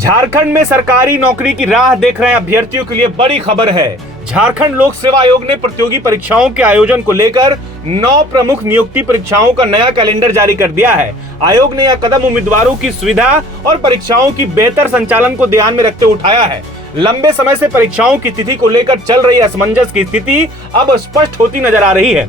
झारखंड में सरकारी नौकरी की राह देख रहे अभ्यर्थियों के लिए बड़ी खबर है। झारखंड लोक सेवा आयोग ने प्रतियोगी परीक्षाओं के आयोजन को लेकर 9 प्रमुख नियुक्ति परीक्षाओं का नया कैलेंडर जारी कर दिया है। आयोग ने यह कदम उम्मीदवारों की सुविधा और परीक्षाओं की बेहतर संचालन को ध्यान में रखते उठाया है। लंबे समय से परीक्षाओं की तिथि को लेकर चल रही असमंजस की स्थिति अब स्पष्ट होती नजर आ रही है।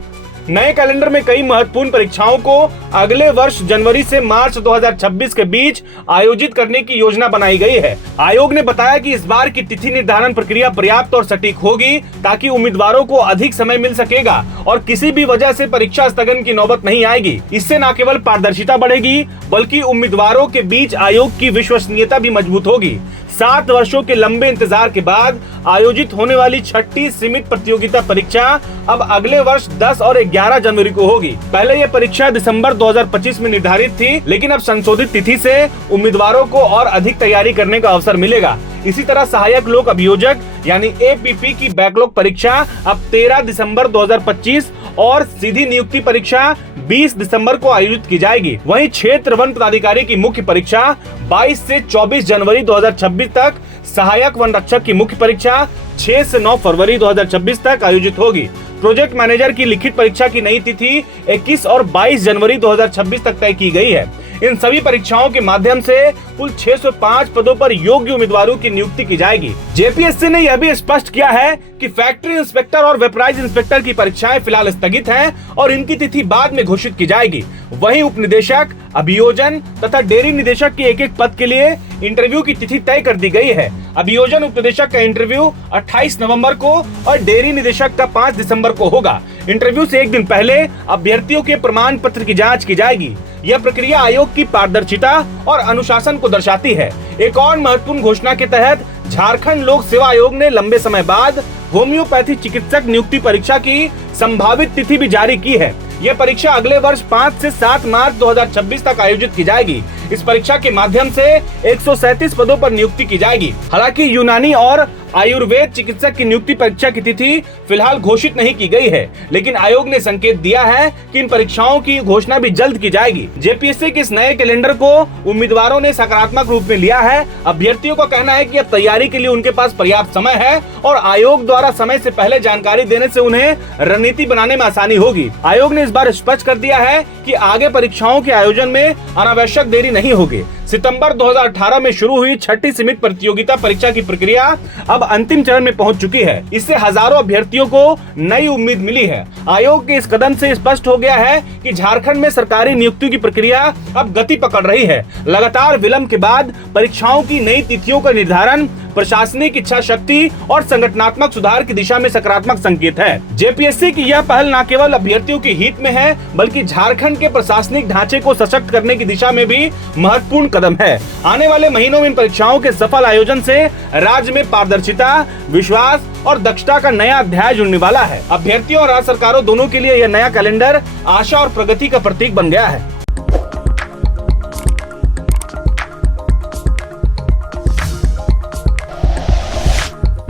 नए कैलेंडर में कई महत्वपूर्ण परीक्षाओं को अगले वर्ष जनवरी से मार्च 2026 के बीच आयोजित करने की योजना बनाई गई है। आयोग ने बताया कि इस बार की तिथि निर्धारण प्रक्रिया पर्याप्त और सटीक होगी ताकि उम्मीदवारों को अधिक समय मिल सकेगा और किसी भी वजह से परीक्षा स्थगन की नौबत नहीं आएगी। इससे न केवल पारदर्शिता बढ़ेगी बल्कि उम्मीदवारों के बीच आयोग की विश्वसनीयता भी मजबूत होगी। 7 वर्षों के लंबे इंतजार के बाद आयोजित होने वाली छठी सीमित प्रतियोगिता परीक्षा अब अगले वर्ष 10 और 11 जनवरी को होगी। पहले यह परीक्षा दिसंबर 2025 में निर्धारित थी, लेकिन अब संशोधित तिथि से उम्मीदवारों को और अधिक तैयारी करने का अवसर मिलेगा। इसी तरह सहायक लोक अभियोजक यानी एपीपी की बैकलॉग परीक्षा अब 13 दिसंबर 2025 और सीधी नियुक्ति परीक्षा 20 दिसंबर को आयोजित की जाएगी। वहीं क्षेत्र वन पदाधिकारी की मुख्य परीक्षा 22 से 24 जनवरी 2026 तक, सहायक वन रक्षक की मुख्य परीक्षा 6 से 9 फरवरी 2026 तक आयोजित होगी। प्रोजेक्ट मैनेजर की लिखित परीक्षा की नई तिथि 21 और 22 जनवरी 2026 तक तय की गई है। इन सभी परीक्षाओं के माध्यम से कुल 605 पदों पर योग्य उम्मीदवारों की नियुक्ति की जाएगी। जेपीएससी ने यह भी स्पष्ट किया है कि फैक्ट्री इंस्पेक्टर और वेपराइज इंस्पेक्टर की परीक्षाएं फिलहाल स्थगित हैं और इनकी तिथि बाद में घोषित की जाएगी। वहीं उप निदेशक, अभियोजन तथा डेयरी निदेशक के एक पद के लिए इंटरव्यू की तिथि तय कर दी गई है। अभियोजन उप निदेशक का इंटरव्यू 28 नवंबर को और डेयरी निदेशक का 5 दिसंबर को होगा। इंटरव्यू से एक दिन पहले अभ्यर्थियों के प्रमाण पत्र की जांच की जाएगी। यह प्रक्रिया आयोग की पारदर्शिता और अनुशासन को दर्शाती है। एक और महत्वपूर्ण घोषणा के तहत झारखंड लोक सेवा आयोग ने लंबे समय बाद होम्योपैथी चिकित्सक नियुक्ति परीक्षा की संभावित तिथि भी जारी की है। यह परीक्षा अगले वर्ष 5 से 7 मार्च 2026 तक आयोजित की जाएगी। इस परीक्षा के माध्यम से 137 पदों पर नियुक्ति की जाएगी। हालांकि यूनानी और आयुर्वेद चिकित्सक की नियुक्ति परीक्षा की तिथि फिलहाल घोषित नहीं की गई है, लेकिन आयोग ने संकेत दिया है कि इन परीक्षाओं की घोषणा भी जल्द की जाएगी। जेपीएससी के इस नए कैलेंडर को उम्मीदवारों ने सकारात्मक रूप में लिया है। अभ्यर्थियों का कहना है कि अब तैयारी के लिए उनके पास पर्याप्त समय है और आयोग द्वारा समय से पहले जानकारी देने से उन्हें रणनीति बनाने में आसानी होगी। आयोग ने इस बार स्पष्ट कर दिया है कि आगे परीक्षाओं के आयोजन में अनावश्यक देरी नहीं होगी। सितंबर 2018 में शुरू हुई छठी सीमित प्रतियोगिता परीक्षा की प्रक्रिया अब अंतिम चरण में पहुंच चुकी है। इससे हजारों अभ्यर्थियों को नई उम्मीद मिली है। आयोग के इस कदम से स्पष्ट हो गया है कि झारखंड में सरकारी नियुक्तियों की प्रक्रिया अब गति पकड़ रही है। लगातार विलंब के बाद परीक्षाओं की नई तिथियों का निर्धारण प्रशासनिक इच्छा शक्ति और संगठनात्मक सुधार की दिशा में सकारात्मक संकेत है। जेपीएससी की यह पहल न केवल अभ्यर्थियों के हित में है बल्कि झारखंड के प्रशासनिक ढांचे को सशक्त करने की दिशा में भी महत्वपूर्ण कदम है। आने वाले महीनों में इन परीक्षाओं के सफल आयोजन से राज्य में पारदर्शिता, विश्वास और दक्षता का नया अध्याय जुड़ने वाला है। अभ्यर्थियों और राज्य सरकारों दोनों के लिए यह नया कैलेंडर आशा और प्रगति का प्रतीक बन गया है।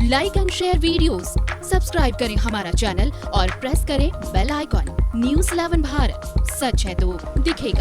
Like and share videos, subscribe करें हमारा चैनल और प्रेस करें बेल आइकॉन। न्यूज़ 11 भारत, सच है तो दिखेगा।